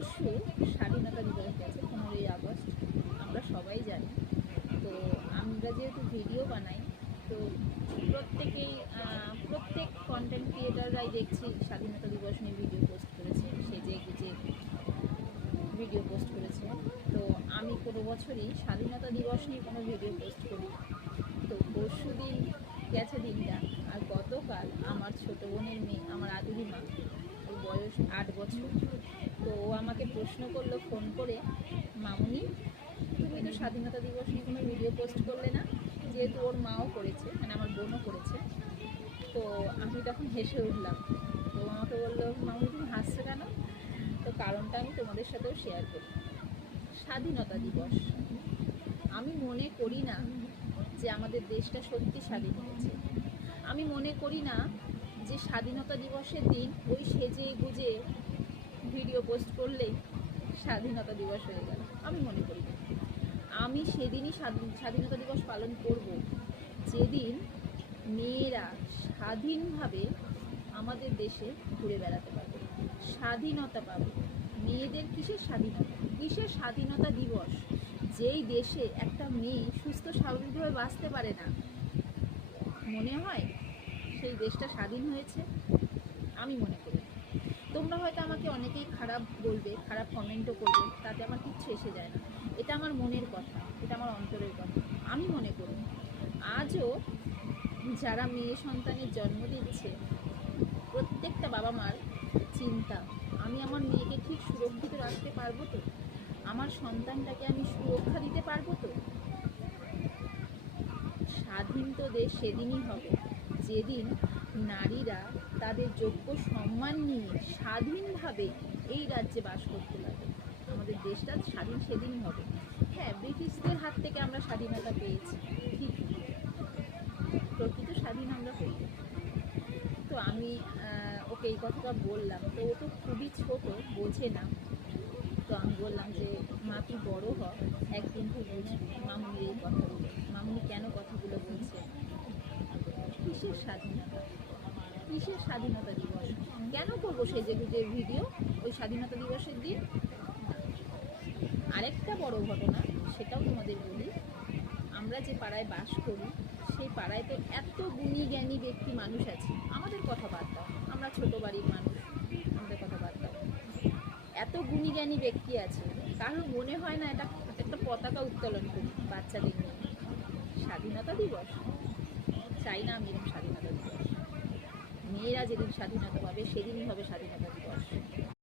পরশু স্বাধীনতা দিবস গেছে, 15ই আগস্ট। আমরা সবাই জানি। তো আমরা যেহেতু ভিডিও বানাই, তো প্রত্যেক কন্টেন্ট ক্রিয়েটাররাই দেখছি স্বাধীনতা দিবস নিয়ে ভিডিও পোস্ট করেছে, সেজে গুজে ভিডিও পোস্ট করেছে। তো আমি কোনো বছরই স্বাধীনতা দিবস নিয়ে কোনো ভিডিও পোস্ট করি। তো পরশু দিন গেছে দিনটা, আর গতকাল আমার ছোটো বোনের মেয়ে, আমার আদুরি মা, ওর বয়স 8 বছর। তো ও আমাকে প্রশ্ন করলো ফোন করে, মামুনি তুমি তো স্বাধীনতা দিবস নিয়ে কোনো ভিডিও পোস্ট করলে না, যেহেতু ওর মাও করেছে, মানে আমার বোনও করেছে। তো আমি তখন হেসে উঠলাম। তো আমাকে বললো, মামুনি তুমি হাসছো কেন? তো কারণটা আমি তোমাদের সাথেও শেয়ার করি। স্বাধীনতা দিবস, আমি মনে করি না যে আমাদের দেশটা সত্যি স্বাধীন হয়েছে। আমি মনে করি না যে স্বাধীনতা দিবসের দিন ওই সেজে গুজে ভিডিও পোস্ট করলেই স্বাধীনতা দিবস হয়ে গেল। আমি মনে করি না। আমি সেদিনই স্বাধীনতা দিবস পালন করব যেদিন মেয়েরা স্বাধীনভাবে আমাদের দেশে ঘুরে বেড়াতে পারবে, স্বাধীনতা পাবে। মেয়েদের কিসের স্বাধীনতা, কিসের স্বাধীনতা দিবস? যেই দেশে একটা মেয়ে সুস্থ স্বাভাবিকভাবে বাঁচতে পারে না, মনে হয় সেই দেশটা স্বাধীন হয়েছে? আমি মনে করি। তোমরা হয়তো আমাকে অনেকেই খারাপ বলবে, খারাপ কমেন্টও করবে, তাতে আমার কিচ্ছু এসে যায় না। এটা আমার মনের কথা, এটা আমার অন্তরের কথা। আমি মনে করি আজও যারা মেয়ে সন্তানের জন্ম দিচ্ছে, প্রত্যেকটা বাবা মার চিন্তা, আমি আমার মেয়েকে ঠিক সুরক্ষিত রাখতে পারবো তো? আমার সন্তানটাকে আমি সুরক্ষা দিতে পারবো তো? স্বাধীন তো দেশ সেদিনই হবে যেদিন নারীরা তাদের যোগ্য সম্মান নিয়ে স্বাধীনভাবে এই রাজ্যে বাস করতে লাগে। আমাদের দেশটা স্বাধীন সেদিনই হবে। হ্যাঁ, ব্রিটিশদের হাত থেকে আমরা স্বাধীনতা পেয়েছি, ঠিক, প্রকৃত স্বাধীন আমরা হইনি। তো আমি ওকে এই কথাটা বললাম, তো ও তো খুবই ছোট, বোঝে না। তো আমি বললাম যে মা তুই বড় হ, একদিন তুই বুঝবি মামুনির এই কথাগুলো, মামুনি কেন কথাগুলো বলছে। কিসের স্বাধীনতা, কিসের স্বাধীনতা দিবস? কেন করবো সেজে গুজে ভিডিও ওই স্বাধীনতা দিবসের দিন? আরেকটা বড় ঘটনা, সেটাও তোমাদের বলি। আমরা যে পাড়ায় বাস করি, সেই পাড়ায় তো এত গুণী জ্ঞানী ব্যক্তি মানুষ আছে, আমাদের কথা বাদ দাও, আমরা ছোটো বাড়ির মানুষ, আমাদের কথা বাদ দাও। এত গুণী জ্ঞানী ব্যক্তি আছে, কারোর মনে হয় না এটা একটা পতাকা উত্তোলন করি বাচ্চাদের নিয়ে? স্বাধীনতা দিবস চাই না আমি এরকম স্বাধীনতা দিবস। মেয়েরা যেদিন স্বাধীনতা পাবে সেদিনই হবে স্বাধীনতা